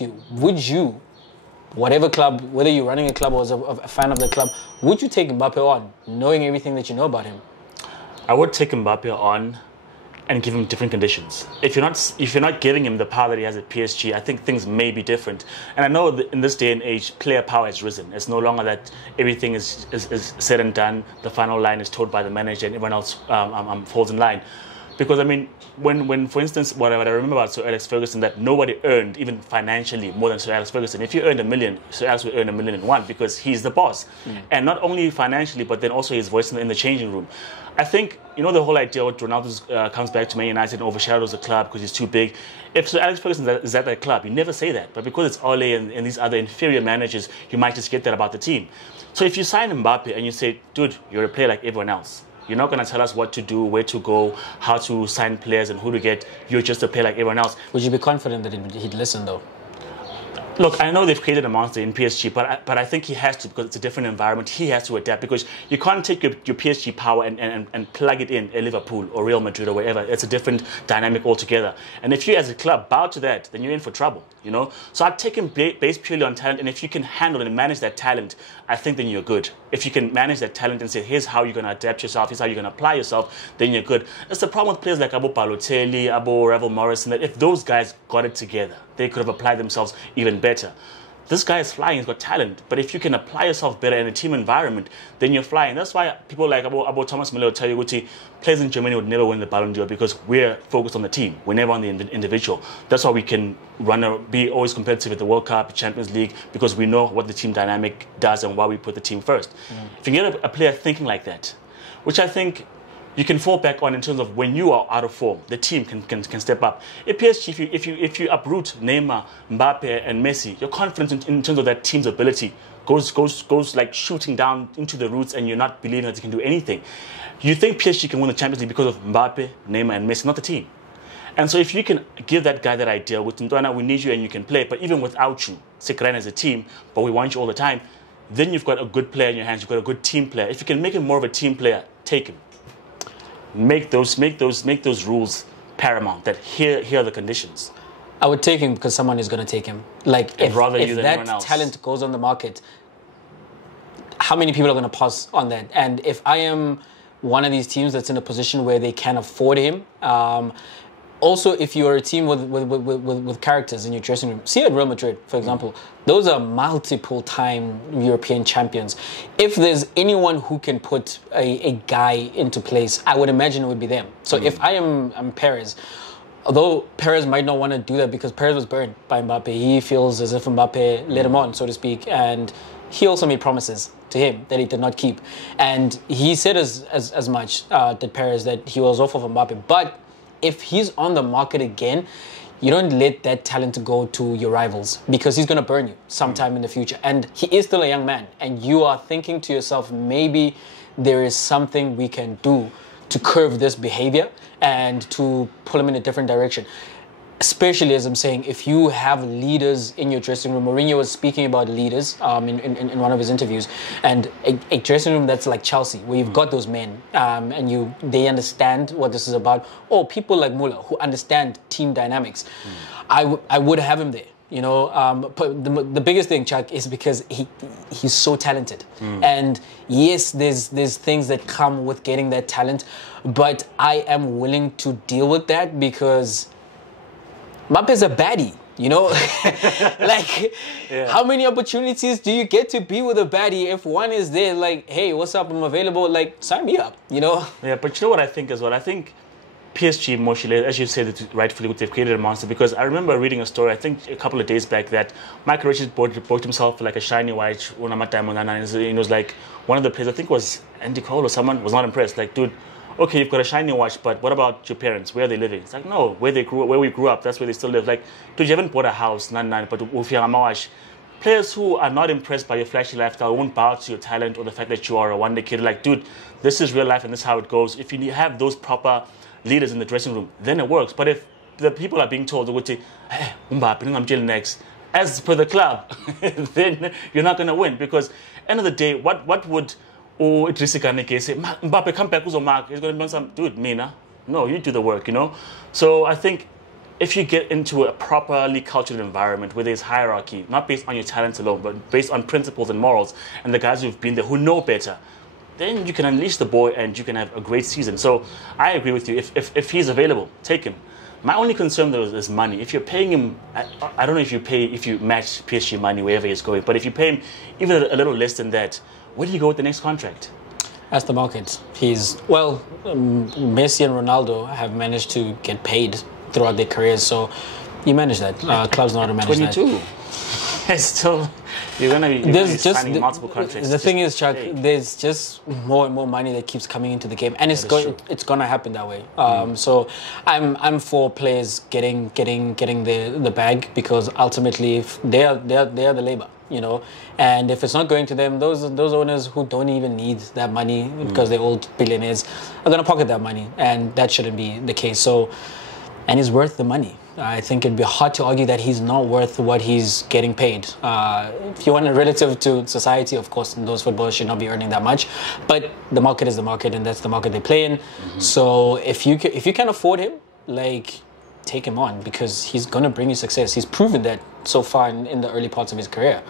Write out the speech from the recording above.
ask you, would you, whatever club, whether you're running a club or as a fan of the club, would you take Mbappe on, knowing everything that you know about him? I would take Mbappe on and give him different conditions. If you're not giving him the power that he has at PSG, I think things may be different. And I know that in this day and age, player power has risen. It's no longer that everything is said and done. The final line is told by the manager, and everyone else falls in line. Because, I mean, when for instance, what I remember about Sir Alex Ferguson, that nobody earned, even financially, more than Sir Alex Ferguson. If you earned $1 million, Sir Alex would earn $1,000,001 because he's the boss. And not only financially, but then also his voice in the changing room. I think, you know, the whole idea with Ronaldo comes back to Man United and overshadows the club because he's too big. If Sir Alex Ferguson is at that club, you never say that. But because it's Ole and these other inferior managers, you might just get that about the team. So if you sign Mbappe and you say, dude, you're a player like everyone else. You're not going to tell us what to do, where to go, how to sign players and who to get. You're just a player like everyone else. Would you be confident that he'd listen, though? Look, I know they've created a monster in PSG, but I think he has to, because it's a different environment. He has to adapt, because you can't take your PSG power and plug it in at Liverpool or Real Madrid or wherever. It's a different dynamic altogether. And if you as a club bow to that, then you're in for trouble, you know? So I'd take him based purely on talent, and if you can handle and manage that talent, I think then you're good. If you can manage that talent and say, here's how you're going to adapt yourself, here's how you're going to apply yourself, then you're good. That's the problem with players like Abo Balotelli, Abo Ravel Morrison, that if those guys got it together, they could have applied themselves even better. This guy is flying, he's got talent, but if you can apply yourself better in a team environment, then you're flying. That's why people like Abo Thomas Müller will tell you, Guti, players in Germany would never win the Ballon d'Or because we're focused on the team. We're never on the individual. That's why we can be always competitive at the World Cup, Champions League, because we know what the team dynamic does and why we put the team first. If you get a player thinking like that, which I think you can fall back on in terms of when you are out of form, the team can step up. At PSG, if you uproot Neymar, Mbappe, and Messi, your confidence in terms of that team's ability goes like shooting down into the roots, and you're not believing that you can do anything. You think PSG can win the Champions League because of Mbappe, Neymar, and Messi, not the team. And so if you can give that guy that idea, with Ntwana, we need you and you can play, but even without you, Sekran as a team, but we want you all the time, then you've got a good player in your hands, you've got a good team player. If you can make him more of a team player, take him. Make those rules paramount, that here are the conditions. I would take him because someone is going to take him. Like, if that talent goes on the market, how many people are going to pass on that? And if I am one of these teams that's in a position where they can afford him, also, if you're a team with characters in your dressing room, see at Real Madrid, for example, those are multiple-time European champions. If there's anyone who can put a guy into place, I would imagine it would be them. So if I'm Perez, although Perez might not want to do that because Perez was burned by Mbappe, he feels as if Mbappe led him on, so to speak, and he also made promises to him that he did not keep. And he said as much, that Perez, that he was off of Mbappe. But if he's on the market again, you don't let that talent go to your rivals, because he's going to burn you sometime in the future. And he is still a young man. And you are thinking to yourself, maybe there is something we can do to curb this behavior and to pull him in a different direction. Especially, as I'm saying, if you have leaders in your dressing room. Mourinho was speaking about leaders in one of his interviews, and a dressing room that's like Chelsea, where you've got those men and they understand what this is about. Or people like Müller, who understand team dynamics. I would have him there. You know, but the biggest thing, Chuck, is because he's so talented. And yes, there's things that come with getting that talent, but I am willing to deal with that because Mbappe's a baddie, you know? Like, how many opportunities do you get to be with a baddie? If one is there, like, hey, what's up, I'm available, like, sign me up, you know? Yeah, but you know what I think as well? I think PSG emotionally, as you said, rightfully, they've created a monster, because I remember reading a story, I think a couple of days back, that Michael Richards bought himself like a shiny white, and it was like, one of the players, I think it was Andy Cole or someone, was not impressed. Like, dude, okay, you've got a shiny watch, but what about your parents? Where are they living? It's like, no, where we grew up, that's where they still live. Like, dude, you haven't bought a house, but if you're a watch. Players who are not impressed by your flashy lifestyle won't bow to your talent or the fact that you are a wonder kid. Like, dude, this is real life and this is how it goes. If you have those proper leaders in the dressing room, then it works. But if the people are being told, they would say, hey, I'm jail next, as per the club, then you're not going to win. Because end of the day, what would Idrissa Ganeke say, Mbappe, come back, who's a mark? He's going to be some, dude, Mina. No, you do the work, you know? So I think if you get into a properly cultured environment where there's hierarchy, not based on your talents alone, but based on principles and morals, and the guys who've been there who know better, then you can unleash the boy and you can have a great season. So I agree with you. If he's available, take him. My only concern though is money. If you're paying him, I don't know if you match PSG money wherever he's going, but if you pay him even a little less than that, where do you go with the next contract? That's the market. Messi and Ronaldo have managed to get paid throughout their careers, so you manage that. Clubs know how to manage 22. that. It's still, you're gonna be signing multiple contracts. The thing is, Chuck, there's just more and more money that keeps coming into the game, and it's gonna happen that way. So I'm for players getting the bag, because ultimately if they are the labor, you know, and if it's not going to them, those owners who don't even need that money because they're old billionaires are gonna pocket that money, and that shouldn't be the case. So, and he's worth the money. I think it'd be hard to argue that he's not worth what he's getting paid. If you want it relative to society, of course, those footballers should not be earning that much. But the market is the market, and that's the market they play in. So if you can afford him, like, take him on, because he's gonna bring you success. He's proven that so far in the early parts of his career.